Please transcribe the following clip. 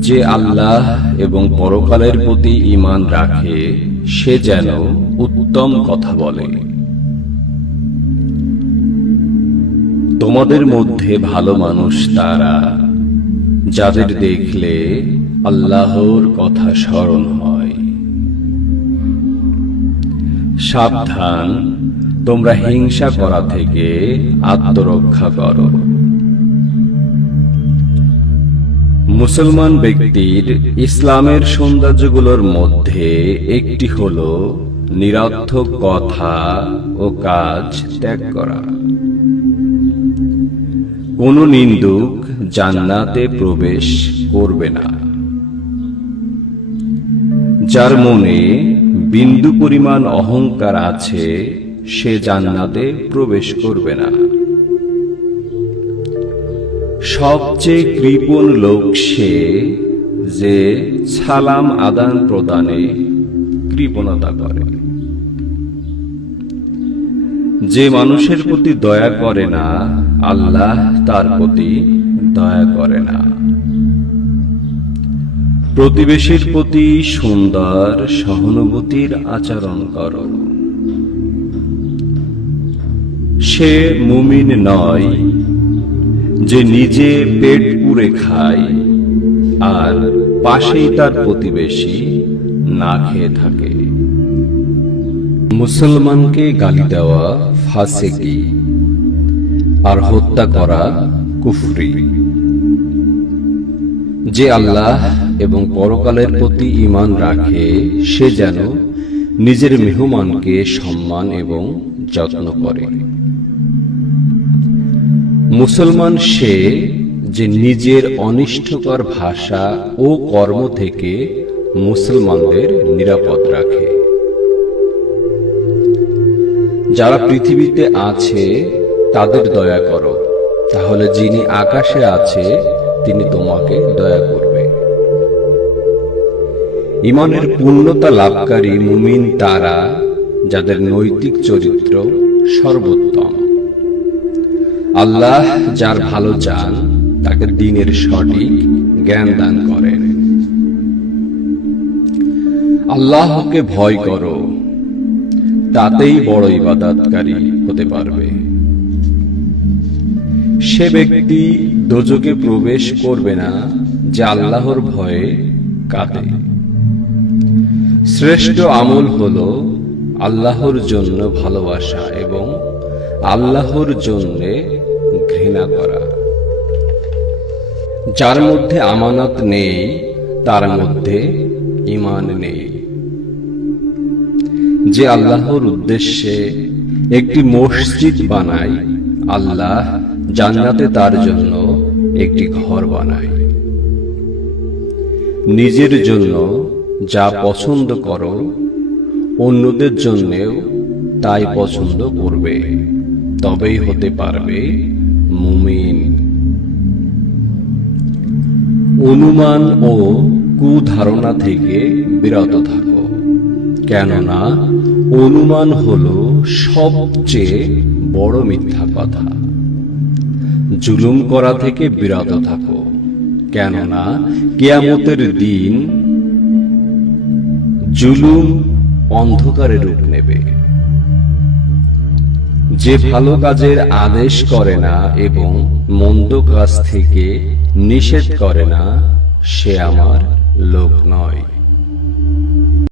যে আল্লাহ এবং পরকালের প্রতি ঈমান রাখে সে যেন উত্তম কথা বলে। তোমাদের মধ্যে ভালো মানুষ তারা যাদের দেখলে আল্লাহর কথা স্মরণ হয়। সাবধান, তোমরা হিংসা করা থেকে আত্মরক্ষা করো। মুসলমান ব্যক্তির ইসলামের সৌন্দর্যগুলোর মধ্যে একটি হল নিরর্থক কথা ও কাজ ত্যাগ করা। কোন নিন্দুক জান্নাতে প্রবেশ করবে না। যার মনে বিন্দু পরিমাণ অহংকার আছে সে জান্নাতে প্রবেশ করবে না। সবচেয়ে কৃপণ লোক সে যে সালাম আদান প্রদানে কৃপণতা করে। যে মানুষের প্রতি দয়া করে না আল্লাহ তার প্রতি দয়া করে না। প্রতিবেশীর প্রতি সুন্দর সহানুভূতির আচরণ করো। সে মুমিন নয় যে নিজে পেট পুরে খায় আর পাশেই তার প্রতিবেশী না খেয়ে থাকে। মুসলমানকে গালি দেওয়া ফাসিকি আর হত্যা করা কুফরি। যে আল্লাহ এবং পরকালের প্রতি ঈমান রাখে সে যেন নিজের মেহমানকে সম্মান এবং যত্ন করে। মুসলমান সে যে নিজের অনিষ্টকর ভাষা ও কর্ম থেকে মুসলমানদের নিরাপদ রাখে। যারা পৃথিবীতে আছে তাদের দয়া করো, তাহলে যিনি আকাশে আছে তিনি তোমাকে দয়া করবে। ঈমানের পূর্ণতা লাভকারী মুমিন তারা যাদের নৈতিক চরিত্র সর্বোত্তম। আল্লাহ যার ভালো চান তাকে দ্বীনের সঠিক জ্ঞান দান করেন। আল্লাহকে ভয় করো, তাতেই বড় ইবাদতকারী হতে পারবে। সে ব্যক্তি দোজখে প্রবেশ করবে না যে আল্লাহর ভয়ে কাঁদে। শ্রেষ্ঠ আমল হলো আল্লাহর জন্য ভালোবাসা এবং আল্লাহর জন্য ঘৃণা করা। যার মধ্যে আমানত নেই তার মধ্যে ঈমান নেই। যে আল্লাহর উদ্দেশ্যে একটি মসজিদ বানায় আল্লাহ জান্নাতে তার জন্য একটি ঘর বানায়। নিজের জন্য যা পছন্দ করো অন্যদের জন্যেও তাই পছন্দ করবে, তবেই হতে পারবে মুমিন। অনুমান ও কুধারণা থেকে বিরত থাকো, কেননা অনুমান হলো সবচেয়ে বড় মিথ্যা কথা। জুলুম করা থেকে বিরত থাকো, কেননা কিয়ামতের দিন জুলুম অন্ধকারে রূপ নেবে। যে ভালো কাজের আদেশ করে না এবং মন্দ কাজ থেকে নিষেধ করে না সে আমার লোক নয়।